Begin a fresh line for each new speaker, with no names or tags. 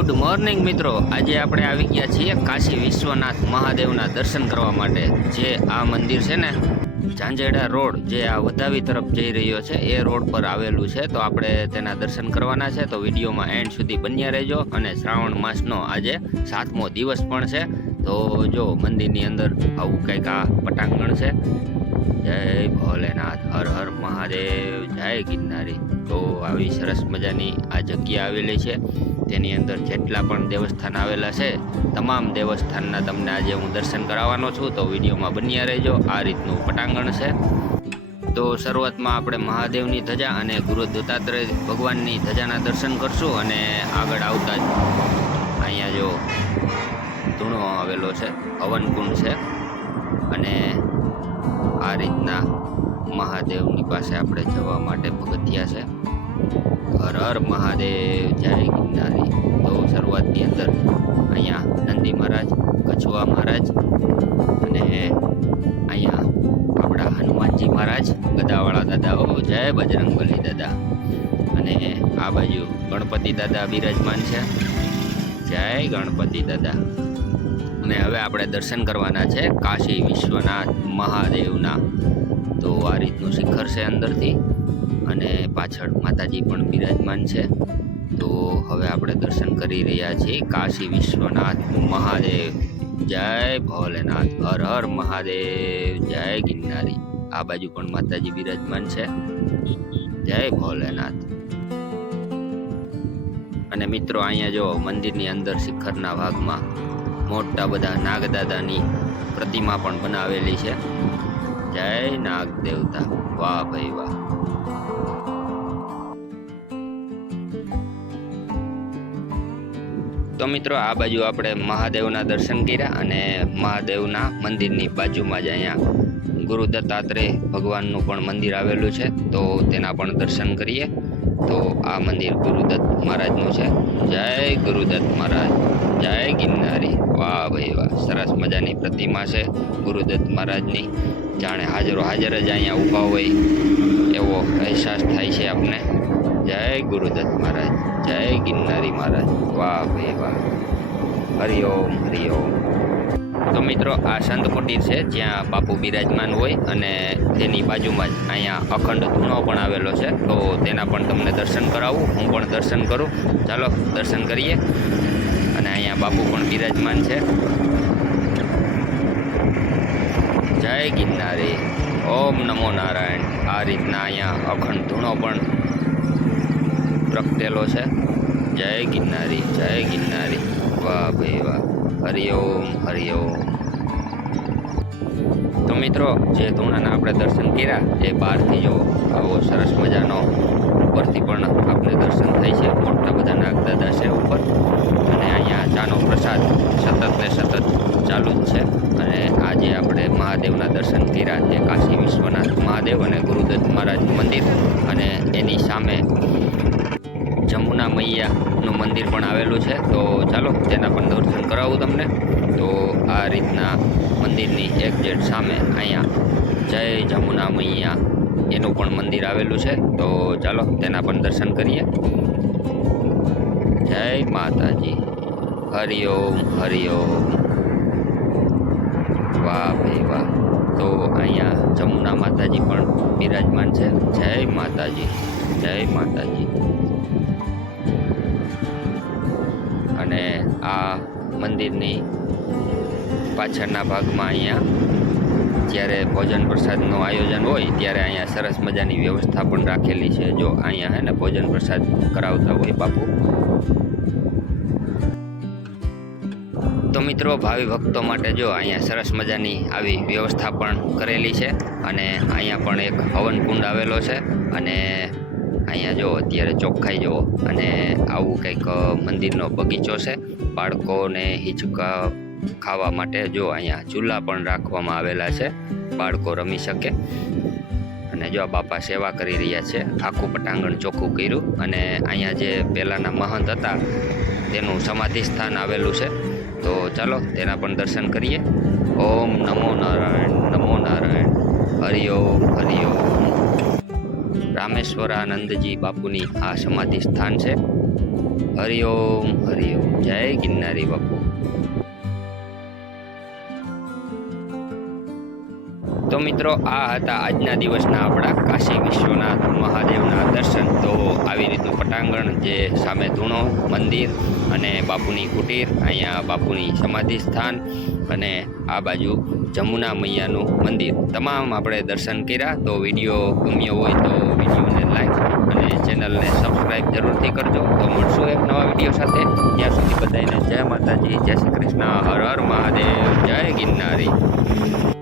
Good morning મિત્રો. આજે આપણે આવી ગયા છીએ કાશી વિશ્વનાથ મહાદેવના દર્શન કરવા માટે. જે આ મંદિર છે ને, ઝાંઝેડા રોડ જે આ વધાવી તરફ જઈ રહ્યો છે, એ રોડ પર આવેલું છે. તો આપણે તેના દર્શન કરવાના છે. તો વિડીયોમાં એન્ડ સુધી બન્યા રહેજો અને શ્રાવણ માસનો આજે સાતમો દિવસ પણ છે. તો જો મંદિરની અંદર આવું કંઈક આ પટાંગણ છે જય ભોલેનાથ, હર હર મહાદેવ, જય ગિરનારી. તો આવી સરસ મજાની આ જગ્યા આવેલી છે. તેની અંદર જેટલા પણ દેવસ્થાન આવેલા છે, તમામ દેવસ્થાનના તમને આજે હું દર્શન કરાવવાનો છું. તો વિડીયોમાં બન્યા રહેજો. આ રીતનું પટાંગણ છે. તો શરૂઆતમાં આપણે મહાદેવની ધજા અને ગુરુ દત્તાત્રેય ભગવાનની ધજાના દર્શન કરશું અને આગળ આવતા જ અહીંયા જો ધૂણો આવેલો છે, હવનકુંડ છે. અને આ રીતના મહાદેવની પાસે આપણે જવા માટે પગથિયા છે. હર હર મહાદેવ, જય ગિરનારી. તો શરૂઆતની અંદર અહીંયા નંદી મહારાજ કછુઆ મહારાજ અને અહીંયા આપણા હનુમાનજી મહારાજ, ગદાવાળા દાદા જય બજરંગબલી દાદા. અને આ બાજુ ગણપતિ દાદા બિરાજમાન છે. જય ગણપતિ દાદા. અને હવે આપણે દર્શન કરવાના છે કાશી વિશ્વનાથ મહાદેવના. તો આ રીતનું શિખર છે અંદરથી અને પાછળ માતાજી પણ બિરાજમાન છે. તો હવે આપણે દર્શન કરી રહ્યા છીએ કાશી વિશ્વનાથ મહાદેવ. જય ભોલેનાથ, હર હર મહાદેવ, જય ગિરનારી. આ બાજુ પણ માતાજી બિરાજમાન છે. જય ભોલેનાથ. અને મિત્રો, અહીંયા જો મંદિરની અંદર શિખરના ભાગમાં મોટા બધા નાગદાદાની પ્રતિમા પણ બનાવેલી છે. જય નાગ દેવતા વાહ ભાઈ વાહ. તો મિત્રો, આ બાજુ આપણે મહાદેવના દર્શન કર્યા અને મહાદેવના મંદિરની બાજુમાં જ અહીંયા ગુરુ દત્તાત્રેય ભગવાનનું પણ મંદિર આવેલું છે. તો તેના પણ દર્શન કરીએ. તો આ મંદિર ગુરુદત્ત મહારાજનું છે. જય ગુરુદત્ત મહારાજ. જય ગિરનારી. વાહ ભાઈ વાહ સરસ મજાની પ્રતિમા છે ગુરુદત્ત મહારાજની. જાણે હાજરો હાજર જ અહીંયા ઊભા હોય એવો અહેસાસ થાય છે આપને. જય ગુરુદત્ત મહારાજ, જય ગિરનારી મહારાજ. વાહ ભાઈ વાહ. હરિઓમ હરિઓમ. તો મિત્રો આ સંત કુટીર છે જ્યાં બાપુ બિરાજમાન હોય અને તેની બાજુમાં જ અહીંયા અખંડ ધૂણો પણ આવેલો છે. તો તેના પણ તમને દર્શન કરાવું, હું પણ દર્શન કરું. ચાલો, દર્શન કરીએ. બાપુ પણ બિરાજમાન છે. જય ગિરનારી. ઓમ નમો નારાયણ. આ રીતના અહીંયા અખંડ ધૂણો પણ પ્રગટેલો છે. જય ગિરનારી જય ગિરનારી. વાહ ભાઈ વાહ. હરિઓમ હરિઓમ તો મિત્રો, જે ધૂણાના આપણે દર્શન કર્યા, એ બહારથી જો આવો સરસ મજાનો ઉપરથી પણ આપણે દર્શન થાય છે મોટા બધા નાગદાદા છે ઉપર અને અહીંયા ચાનો પ્રસાદ સતત ને સતત ચાલુ જ છે અને આજે આપણે મહાદેવના દર્શન કર્યા તે કાશી વિશ્વનાથ મહાદેવ અને ગુરુદત્ત મહારાજનું મંદિર અને એની સામે જમુના મૈયાનું મંદિર પણ આવેલું છે. તો ચાલો તેના પણ દર્શન કરાવું તમને. તો આ રીતના મંદિરની એક્ઝેક્ટ સામે અહીંયા જય જમુના મૈયા એનું પણ મંદિર આવેલું છે. તો ચાલો તેના પણ દર્શન કરીએ. જય માતાજી. હરિઓમ હરિઓમ વાહ ભાઈ વાહ. તો અહીંયા જમુના માતાજી પણ બિરાજમાન છે. જય માતાજી જય માતાજી. અને આ મંદિરની પાછળના ભાગમાં અહીંયા જ્યારે ભોજન પ્રસાદનું આયોજન હોય ત્યારે અહીંયા સરસ મજાની વ્યવસ્થા પણ રાખેલી છે. જો અહીંયા હે ને ભોજન પ્રસાદ કરાવતા હોય બાપુ તો મિત્રો, ભાવિ ભક્તો માટે જો અહીંયા સરસ મજાની આવી વ્યવસ્થા પણ કરેલી છે અને અહીંયા પણ એક હવન કુંડ આવેલો છે અને અહીંયા જો અત્યારે ચોખ્ખાઈ જુઓ અને આવું કંઈક મંદિરનો બગીચો છે. બાળકોને હિંચકા ખાવા માટે જો અહીંયા ચૂલા પણ રાખવામાં આવેલા છે. બાળકો રમી શકે. અને જો આ બાપા સેવા કરી રહ્યા છે, આખું પટાંગણ ચોખ્ખું કર્યું અને અહીંયા જે પહેલાંના મહંત હતા, તેનું સમાધિ સ્થાન આવેલું છે. તો ચાલો તેના પણ દર્શન કરીએ. ઓમ નમો નારાયણ નમો નારાયણ. હરિઓમ હરિઓમ રામેશ્વરાનંદજી બાપુની આ સમાધિ સ્થાન છે. હરિઓમ હરિઓમ જય ગિરનારી બાપુ. તો મિત્રો, આ હતા આજના દિવસના આપણા કાશી વિશ્વનાથ મહાદેવના દર્શન. તો આવી રીતનું પટાંગણ જે સામે ધૂણો, મંદિર અને બાપુની કુટીર, અહીંયા બાપુની સમાધિ સ્થાન અને આ બાજુ જમુના મૈયાનું મંદિર. તમામ આપણે દર્શન કર્યા. તો વીડિયો ગમ્યો હોય તો વિડીયોને લાઈક અને ચેનલને સબસ્ક્રાઈબ જરૂરથી કરજો. તો મળશું એક નવા વીડિયો સાથે. ત્યાં સુધી બધાને જય માતાજી, જય શ્રી કૃષ્ણ. હર હર મહાદેવ. જય ગિરનારી.